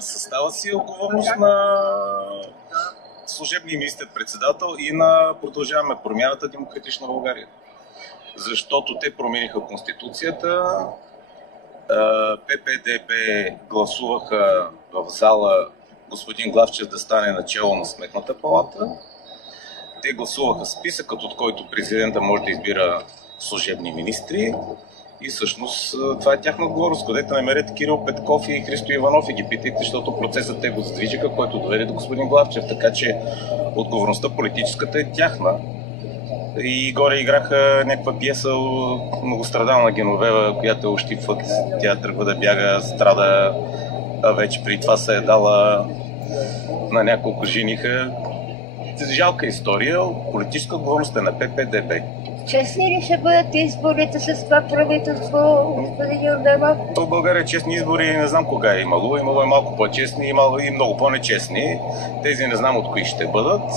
Състава си отговорност на служебния министър-председател и на Продължаваме промяната Демократична България. Защото те промениха Конституцията, ППДБ гласуваха в зала господин Главчев да стане начело на Сметната палата. Те гласуваха списъкът, от който президента може да избира служебни министри. И всъщност това е тяхна отговорност. Където намерете Кирил Петков и Христо Иванов и ги питайте, защото процесът те го задвижиха, който доведе до господин Главчев. Така че отговорността политическата е тяхна. И горе играха някаква пиеса, многострадална Геновева, която ощипва, тя тръгва да бяга, страда, а вече при това се е дала на няколко жениха. Жалка история, политическа отговорност е на ППДБ. Честни ли ще бъдат изборите с това правителство, господин Йорданов? В България честни избори не знам кога е имало. Имало е малко по-честни, имало и много по-нечестни. Тези не знам от кои ще бъдат.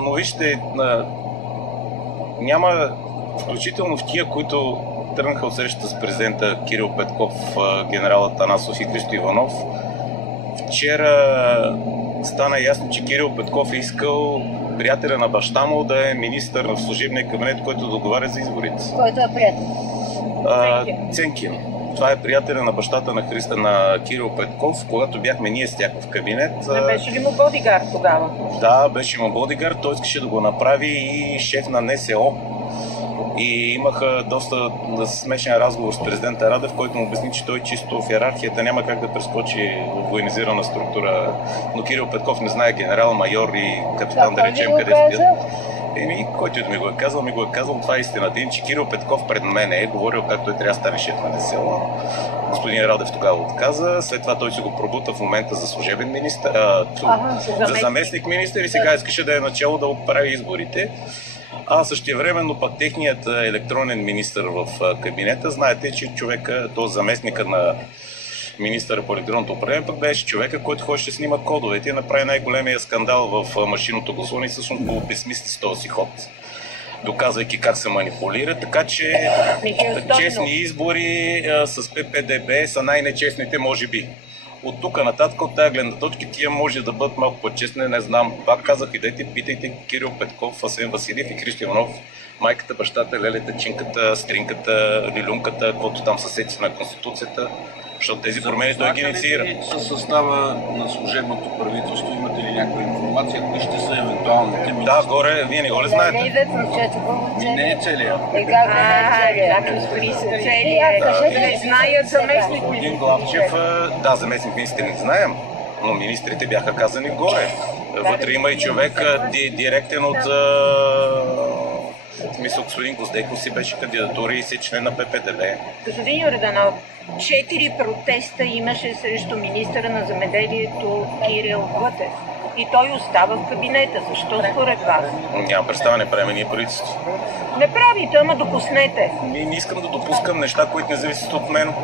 Но вижте, няма, включително в тия, които тръгнаха от срещата с президента Кирил Петков, генерал Атанасов и Христо Иванов. Вчера стана ясно, че Кирил Петков е искал приятеля на баща му да е министър в служебния кабинет, който договаря за изборите. Който е приятел? Ценкин. Това е приятеля на бащата на Кирил Петков, когато бяхме ние с тях в кабинет. Не беше ли му бодигард тогава? Да, беше му бодигард. Той искаше да го направи и шеф на НСО. И имаха доста смешен разговор с президента Радев, който му обясни, че той чисто в иерархията няма как да прескочи в военизирана структура. Но Кирил Петков не знае генерал, майор и капитан, да речем, къде стоят. Който и да ми го е казал, това е истината. Че Кирил Петков пред мен е говорил как той трябва да стане шеф на НСО. Господин Радев тогава отказа, след това той се го пробута в момента за служебен министър, за заместник министър и сега искаше да е начало да прави изборите. А същевременно пък техният електронен министър в кабинета, знаете, че човека, то заместника на министъра по електронното управление, пък беше човека, който хочеше да снима кодовете и направи най-големия скандал в машинното гласуване и всъщност го обезмисли с този си ход, доказвайки как се манипулира. Така че честни избори с ППДБ са най-нечестните, може би. От тук нататък, от тази гледна точка, тия може да бъдат малко по-честни, не знам. Пак казах, идете, питайте Кирил Петков, Асен Василев и Христо Иванов, майката, бащата, лелета, чинката, стринката, лилюнката, каквото там съседи на Конституцията, защото тези промени той ги инициира. Със състава на служебното правителство имате ли някаква информация, кои ще са евентуалните министри? Да, горе, вие не го ли знаете? Не е целия. Не знаят заместник министри. Главчев, да, заместник министри не знаем, но министрите бяха казани горе. Вътре има и човек директен от... В смисъл, господин Гвоздейков си беше кандидатура и си член на ППДБ. Господин Йорданов, 4 протеста имаше срещу министъра на земеделието Кирил Вътев. И той остава в кабинета. Защо според вас? Няма представа, не правим ние правителство. Не правите, ама допуснете. Не искам да допускам неща, които не зависят от мен.